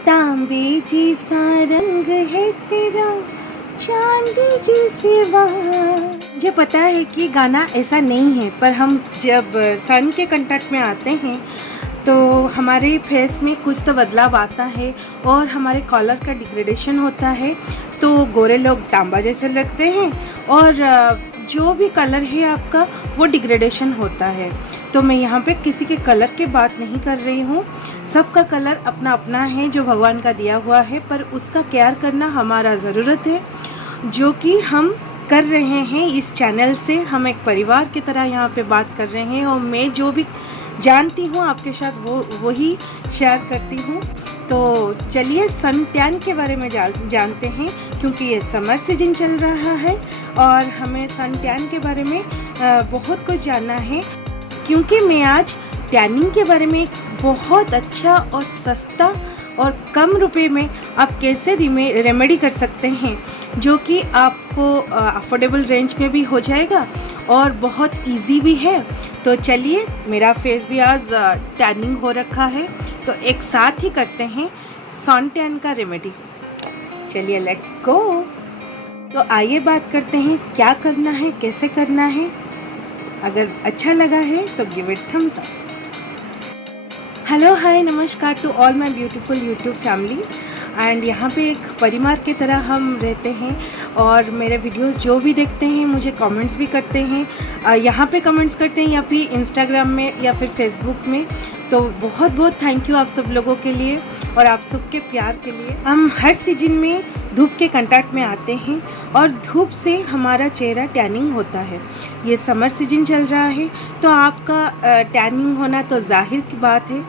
तांबे जैसा रंग है तेरा, चांदी जैसे वाह। मुझे पता है कि गाना ऐसा नहीं है, पर हम जब सन के कंटेंट में आते हैं तो हमारे फेस में कुछ तो बदलाव आता है और हमारे कॉलर का डिग्रेडेशन होता है। तो गोरे लोग तांबा जैसे लगते हैं और जो भी कलर है आपका वो डिग्रेडेशन होता है। तो मैं यहाँ पे किसी के कलर की बात नहीं कर रही हूँ, सबका कलर अपना अपना है जो भगवान का दिया हुआ है, पर उसका केयर करना हमारा ज़रूरत है, जो कि हम कर रहे हैं। इस चैनल से हम एक परिवार की तरह यहाँ पे बात कर रहे हैं और मैं जो भी जानती हूँ आपके साथ वही शेयर करती हूँ। तो चलिए सन टैन के बारे में जानते हैं, क्योंकि ये समर सीजन चल रहा है और हमें सन टैन के बारे में बहुत कुछ जानना है। क्योंकि मैं आज टैनिंग के बारे में बहुत अच्छा और सस्ता और कम रुपए में आप कैसे रेमेडी कर सकते हैं, जो कि आपको अफोर्डेबल रेंज में भी हो जाएगा और बहुत इजी भी है। तो चलिए, मेरा फेस भी आज टैनिंग हो रखा है, तो एक साथ ही करते हैं सन टैन का रेमेडी। चलिए लेट्स गो। तो आइए बात करते हैं क्या करना है, कैसे करना है। अगर अच्छा लगा है तो give it thumbs up. Hello hi नमस्कार to all my beautiful YouTube family. And यहाँ पे एक परिवार की तरह हम रहते हैं और मेरे वीडियोस जो भी देखते हैं मुझे कमेंट्स भी करते हैं, यहाँ पे कमेंट्स करते हैं या फिर इंस्टाग्राम में या फिर फेसबुक में। तो बहुत बहुत थैंक यू आप सब लोगों के लिए और आप सबके प्यार के लिए। हम हर सीजन में धूप के कांटेक्ट में आते हैं और धूप से हमारा चेहरा टैनिंग होता है। ये समर सीजन चल रहा है तो आपका टैनिंग होना तो जाहिर की बात है।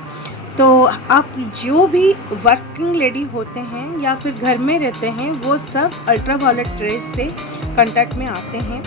तो आप जो भी वर्किंग लेडी होते हैं या फिर घर में रहते हैं वो सब अल्ट्रावायलेट रेज से कांटेक्ट में आते हैं।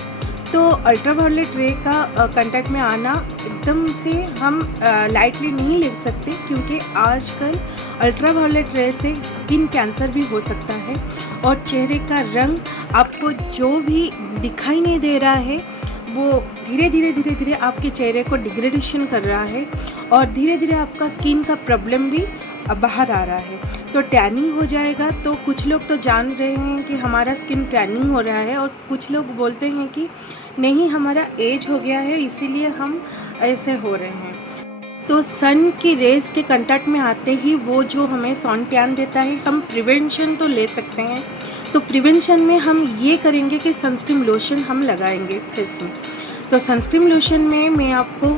तो अल्ट्रावायलेट रे का कांटेक्ट में आना एकदम से हम लाइटली नहीं ले सकते, क्योंकि आजकल अल्ट्रावायलेट रे से स्किन कैंसर भी हो सकता है और चेहरे का रंग आपको जो भी दिखाई नहीं दे रहा है वो धीरे धीरे आपके चेहरे को डिग्रेडेशन कर रहा है और धीरे धीरे आपका स्किन का प्रॉब्लम भी बाहर आ रहा है। तो टैनिंग हो जाएगा। तो कुछ लोग तो जान रहे हैं कि हमारा स्किन टैनिंग हो रहा है और कुछ लोग बोलते हैं कि नहीं हमारा एज हो गया है इसीलिए हम ऐसे हो रहे हैं। तो सन की रेज के कांटेक्ट में आते ही वो जो हमें सन टैन देता है, हम प्रिवेंशन तो ले सकते हैं। तो प्रिवेंशन में हम ये करेंगे कि सनस्क्रीन लोशन हम लगाएंगे फेस में। तो सनस्क्रीन लोशन में मैं आपको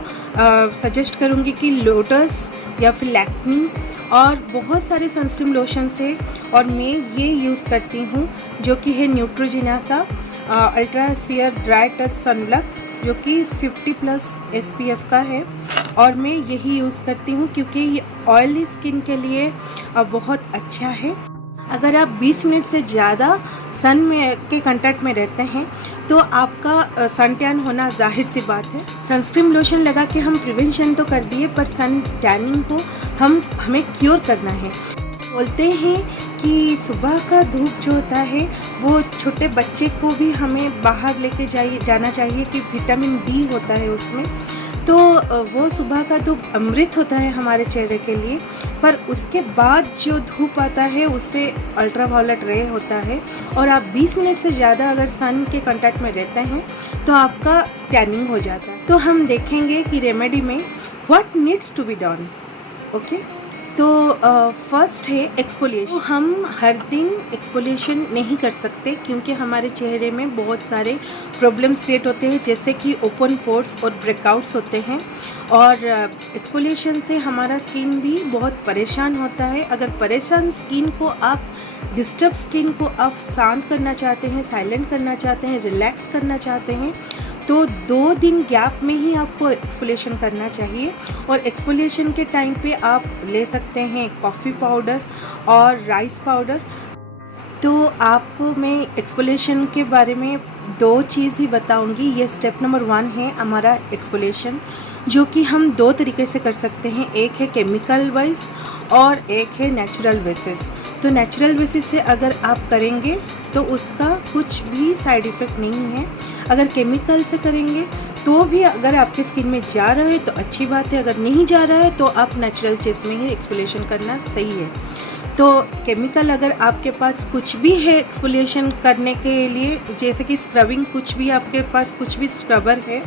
सजेस्ट करूँगी कि लोटस या फिर लैक्मी और बहुत सारे सनस्क्रीन लोशन है, और मैं ये यूज़ करती हूँ जो कि है न्यूट्रोजिना का ultra sheer dry touch sunblock, जो कि 50+ SPF का है। और मैं यही यूज़ करती हूँ क्योंकि ये ऑयली स्किन के लिए बहुत अच्छा है। अगर आप 20 मिनट से ज़्यादा सन में के कांटेक्ट में रहते हैं तो आपका सन टैन होना जाहिर सी बात है। सनस्क्रीन लोशन लगा के हम प्रिवेंशन तो कर दिए, पर सन टैनिंग को हमें क्योर करना है। बोलते हैं कि सुबह का धूप जो होता है वो छोटे बच्चे को भी हमें बाहर लेके जाना चाहिए, कि विटामिन D होता है उसमें। तो वो सुबह का धूप अमृत होता है हमारे चेहरे के लिए, पर उसके बाद जो धूप आता है उससे अल्ट्रावायलेट रे होता है और आप 20 मिनट से ज़्यादा अगर सन के कांटेक्ट में रहते हैं तो आपका टैनिंग हो जाता है। तो हम देखेंगे कि रेमेडी में what needs to be done. Okay, तो फर्स्ट है एक्सफोलिएशन। तो हम हर दिन एक्सफोलिएशन नहीं कर सकते क्योंकि हमारे चेहरे में बहुत सारे प्रॉब्लम्स क्रिएट होते हैं, जैसे कि ओपन पोर्स और ब्रेकआउट्स होते हैं, और एक्सफोलिएशन से हमारा स्किन भी बहुत परेशान होता है। अगर परेशान स्किन को आप डिस्टर्ब स्किन को आप शांत करना चाहते हैं, साइलेंट करना चाहते हैं, रिलैक्स करना चाहते हैं, तो 2 दिन गैप में ही आपको एक्सफोलिएशन करना चाहिए। और एक्सफोलिएशन के टाइम पे आप ले सकते हैं कॉफ़ी पाउडर और राइस पाउडर। तो आपको मैं एक्सफोलिएशन के बारे में 2 चीज़ ही बताऊंगी। ये स्टेप नंबर 1 है हमारा एक्सफोलिएशन, जो कि हम 2 तरीके से कर सकते हैं। एक है केमिकल वाइज और एक है नेचुरल बेसिस। तो नेचुरल बेसिस से अगर आप करेंगे तो उसका कुछ भी साइड इफ़ेक्ट नहीं है। अगर केमिकल से करेंगे तो भी अगर आपके स्किन में जा रहा है तो अच्छी बात है, अगर नहीं जा रहा है तो आप नेचुरल चीज़ में ही एक्सफोलिएशन करना सही है। तो केमिकल अगर आपके पास कुछ भी है एक्सफोलिएशन करने के लिए, जैसे कि स्क्रबिंग, कुछ भी आपके पास कुछ भी स्क्रबर है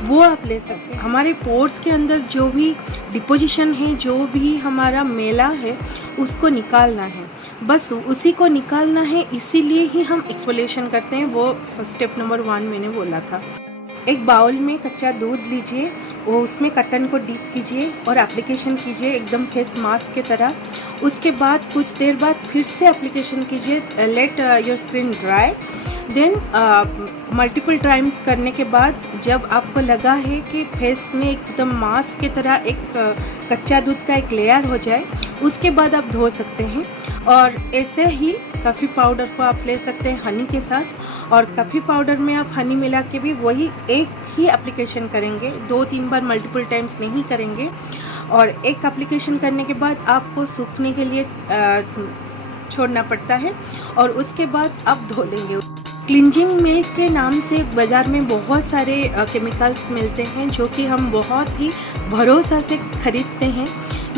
वो आप ले सकते हैं। हमारे पोर्स के अंदर जो भी डिपोजिशन है, जो भी हमारा मैला है उसको निकालना है, बस उसी को निकालना है, इसीलिए ही हम एक्सफोलिएशन करते हैं। वो स्टेप नंबर 1 मैंने बोला था। एक बाउल में कच्चा दूध लीजिए, वो उसमें कॉटन को डीप कीजिए और एप्लीकेशन कीजिए एकदम फेस मास्क की तरह। उसके बाद कुछ देर बाद फिर से एप्लीकेशन कीजिए, let your skin dry. Then multiple times करने के बाद जब आपको लगा है कि फेस में एकदम मास्क की तरह एक कच्चा दूध का एक लेयर हो जाए, उसके बाद आप धो सकते हैं। और ऐसे ही कॉफ़ी पाउडर को आप ले सकते हैं हनी के साथ, और कॉफ़ी पाउडर में आप हनी मिला के भी वही एक ही एप्लीकेशन करेंगे, 2-3 बार मल्टीपल टाइम्स नहीं करेंगे। और एक एप्लीकेशन करने के बाद आपको सूखने के लिए छोड़ना पड़ता है, और उसके बाद आप धो लेंगे। क्लिनजिंग मिल्क के नाम से बाज़ार में बहुत सारे केमिकल्स मिलते हैं जो कि हम बहुत ही भरोसा से ख़रीदते हैं,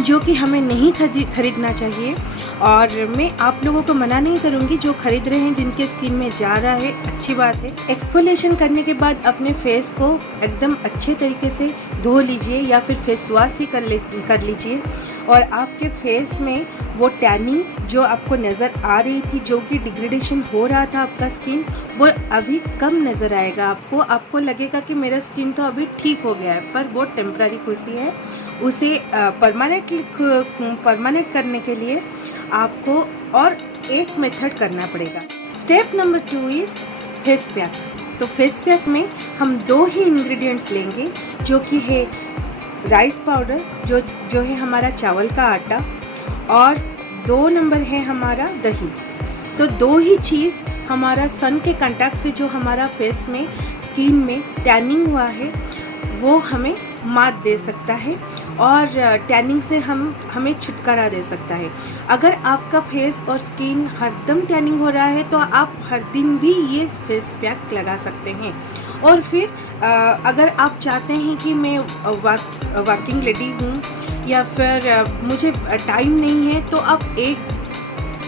जो कि हमें नहीं खरीदना चाहिए। और मैं आप लोगों को मना नहीं करूँगी, जो खरीद रहे हैं, जिनके स्किन में जा रहा है, अच्छी बात है। एक्सफोलिएशन करने के बाद अपने फेस को एकदम अच्छे तरीके से धो लीजिए या फिर फेस वॉश ही कर लीजिए, और आपके फेस में वो टैनिंग जो आपको नज़र आ रही थी, जो कि डिग्रेडेशन हो रहा था आपका स्किन, वो अभी कम नज़र आएगा आपको लगेगा कि मेरा स्किन तो अभी ठीक हो गया है, पर वो टेम्पररी खुशी है। उसे परमानेंट करने के लिए आपको और एक मेथड करना पड़ेगा। Step number 2 is face pack. तो फेस पैक में हम 2 ही इंग्रेडिएंट्स लेंगे, जो कि है राइस पाउडर, जो है हमारा चावल का आटा, और 2 नंबर है हमारा दही। तो 2 ही चीज़ हमारा सन के कांटेक्ट से जो हमारा फेस में, स्किन में टैनिंग हुआ है, वो हमें मात दे सकता है और टैनिंग से हमें छुटकारा दे सकता है। अगर आपका फेस और स्किन हरदम टैनिंग हो रहा है तो आप हर दिन भी ये फेस पैक लगा सकते हैं। और फिर अगर आप चाहते हैं कि मैं वर्किंग लेडी हूँ या फिर मुझे टाइम नहीं है, तो आप एक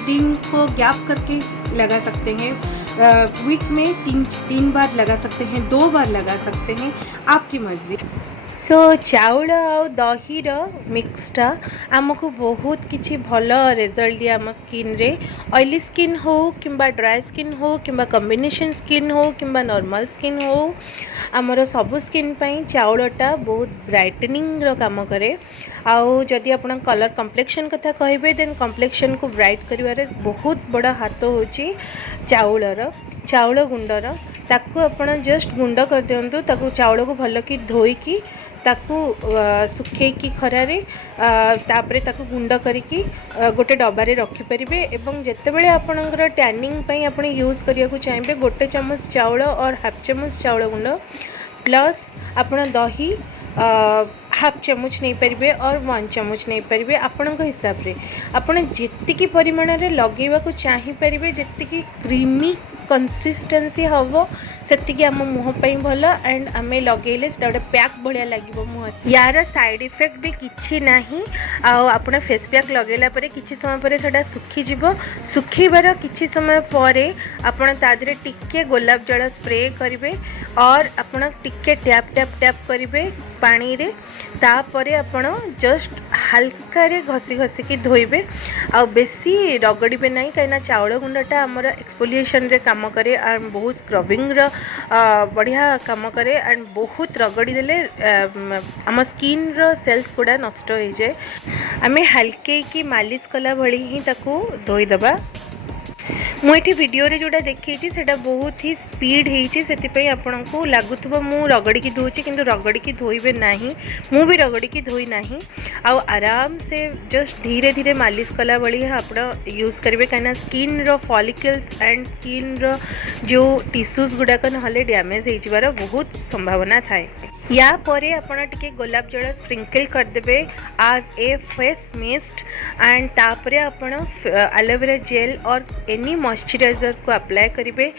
दिन को गैप करके लगा सकते हैं। वीक में 3 बार लगा सकते हैं, 2 बार लगा सकते हैं, आपकी मर्जी। सो चाउल आ दहीर मिक्सटा आमको बहुत किसी भल रिजल्ट दिए आम स्किन रे। ऑयली स्किन हो कि ड्राई स्किन हो कि कॉम्बिनेशन स्किन हो कि नॉर्मल स्किन हो, आमर सबू स्किन पाई चाउलटा बहुत ब्राइटनिंग रो काम करे। आउ जदि आपण कलर कम्प्लेक्शन कथा कहे, देन कम्प्लेक्शन को ब्राइट करिवारे बहुत बड़ा हाथ होची चाउल गुंडर। ताकू आपण जस्ट गुंड कर दियंतु, ताकू चाउल को भल कि धोईकी ताकू सुखेकी खरारे, तापरे ताकू गुंड करिकी गोटे डब्बारे रखिपारे। एवं जितेबाला आपणकर टैनिंग पई आपण यूज करिया को चाहिए, 1 चम्मच चाउल और हाफ चम्मच चाउल गुंड प्लस आपण दही हाफ चम्मच नहीं पारे और 1 चम्मच नहीं पारे। आपण हिसाब से आपण जितकी परिमाण रे लगेवा को चाहि पारे, जितकी क्रीमी कंसिस्टेंसी हम से आम मुँह भल एंड आम लगे गोटे पैक भाया लगे मुँह। यार साइड इफेक्ट भी किसी ना। आप फेस पैक लगेला परे किसी समय पर सेटा सुखीज, सुखेबार किसी समय पर आपड़ तादे टिके गोलाप जल स्प्रे करेंगे और आपण टिके टैप टैप टैप करेंगे पानी रे। तापरे आपण जस्ट हल्का रे घसी घसी की धोइबे, आ बेसी रगड़े ना, कहीं चाउल गुंडटा आमर एक्सफोलिएशन रे काम करे एंड बहुत स्क्रबिंग रो बढ़िया काम करे एंड बहुत रगड़ी देले आम स्किन रो सेल्स गुड़ा नष्ट हो जाए। आम हल्के की मालिश कला भली ही ताकू धोईदबा। मुझे वीडियो रे जोड़ा देखी सेटा बहुत ही स्पीड होती आपन को लगुव मु रगड़ी की धोची, किंतु रगड़ी की धोइबे नहीं, मु भी रगड़ी की धोई नहीं। आराम से जस्ट धीरे धीरे मालिश कला भली आप यूज करेंगे, कहीं स्किन रो फॉलिकल्स एंड स्किन रो जो टिश्यूज गुड़ाक ना डैमेज होइबार बहुत संभावना थाए। या परे आपण टिके गोलाप जल स्प्रिंकल करदेबे आज ए फेस मिस्ट एंड तापरे आपण एलोवेरा जेल और एनी मॉइस्चराइजर को अप्लाई करेंगे।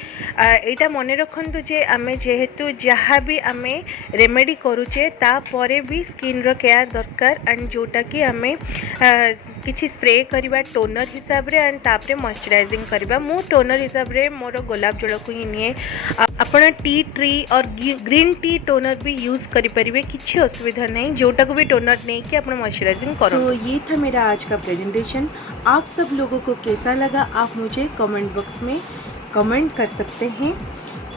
एटा मन रखु जे आमे जेहेतु जहाँ भी आमे रेमेडी करुचे तापरे भी स्किन रो केयर दरकार एंड जोटा कि आमे किछि स्प्रे करवा टोनर हिसाब रे एंड तापरे मॉइस्चराइजिंग करवा। मु टोनर हिसाब रे मोर गोलाप जल को ही निए। आपण टी ट्री और ग्रीन टी टोनर भी यूज करि परिबे, किछि असुविधा नहीं। जोटा को भी टोनर नहीं कि आपण मॉइस्चराइजिंग करो। तो ये था मेरा आज का प्रेजेंटेशन। आप सब लोगों को कैसा लगा आप मुझे कमेंट बॉक्स में कमेंट कर सकते हैं।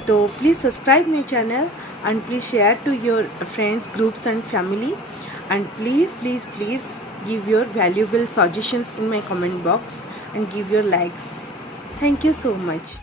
तो please subscribe my channel and please share to your friends, groups and family, and please give your valuable suggestions in my comment box and give your likes. Thank you so much.